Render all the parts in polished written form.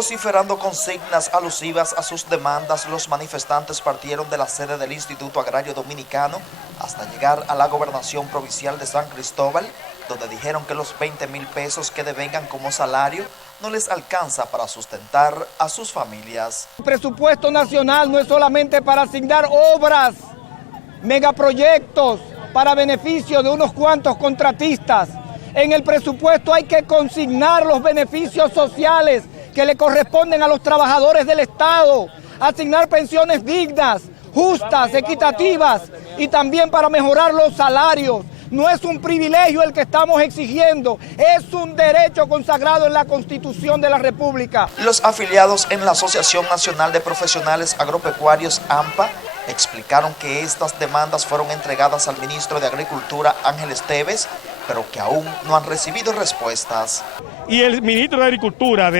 Vociferando consignas alusivas a sus demandas, los manifestantes partieron de la sede del Instituto Agrario Dominicano hasta llegar a la Gobernación Provincial de San Cristóbal, donde dijeron que los 20,000 pesos que devengan como salario no les alcanza para sustentar a sus familias. El presupuesto nacional no es solamente para asignar obras, megaproyectos para beneficio de unos cuantos contratistas. En el presupuesto hay que consignar los beneficios sociales que le corresponden a los trabajadores del Estado, asignar pensiones dignas, justas, equitativas y también para mejorar los salarios. No es un privilegio el que estamos exigiendo, es un derecho consagrado en la Constitución de la República. Los afiliados en la Asociación Nacional de Profesionales Agropecuarios, ANPA, explicaron que estas demandas fueron entregadas al ministro de Agricultura, Ángel Esteves, pero que aún no han recibido respuestas. Y el ministro de Agricultura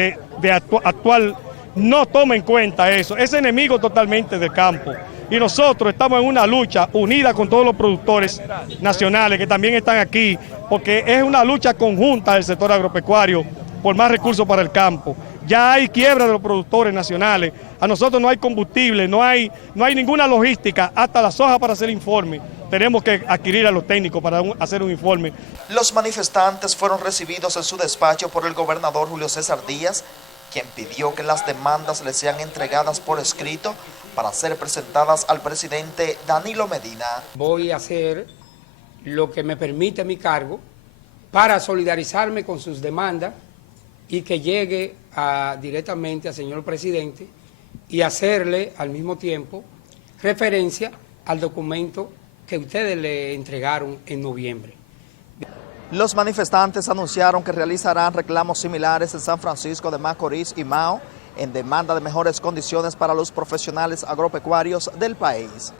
actual no toma en cuenta eso, es enemigo totalmente del campo. Y nosotros estamos en una lucha unida con todos los productores nacionales que también están aquí, porque es una lucha conjunta del sector agropecuario por más recursos para el campo. Ya hay quiebra de los productores nacionales, a nosotros no hay combustible, no hay ninguna logística, hasta la soja para hacer informe. Tenemos que adquirir a los técnicos para hacer un informe. Los manifestantes fueron recibidos en su despacho por el gobernador Julio César Díaz, quien pidió que las demandas les sean entregadas por escrito para ser presentadas al presidente Danilo Medina. Voy a hacer lo que me permite mi cargo para solidarizarme con sus demandas y que llegue directamente al señor presidente y hacerle al mismo tiempo referencia al documento que ustedes le entregaron en noviembre. Los manifestantes anunciaron que realizarán reclamos similares en San Francisco de Macorís y Mao en demanda de mejores condiciones para los profesionales agropecuarios del país.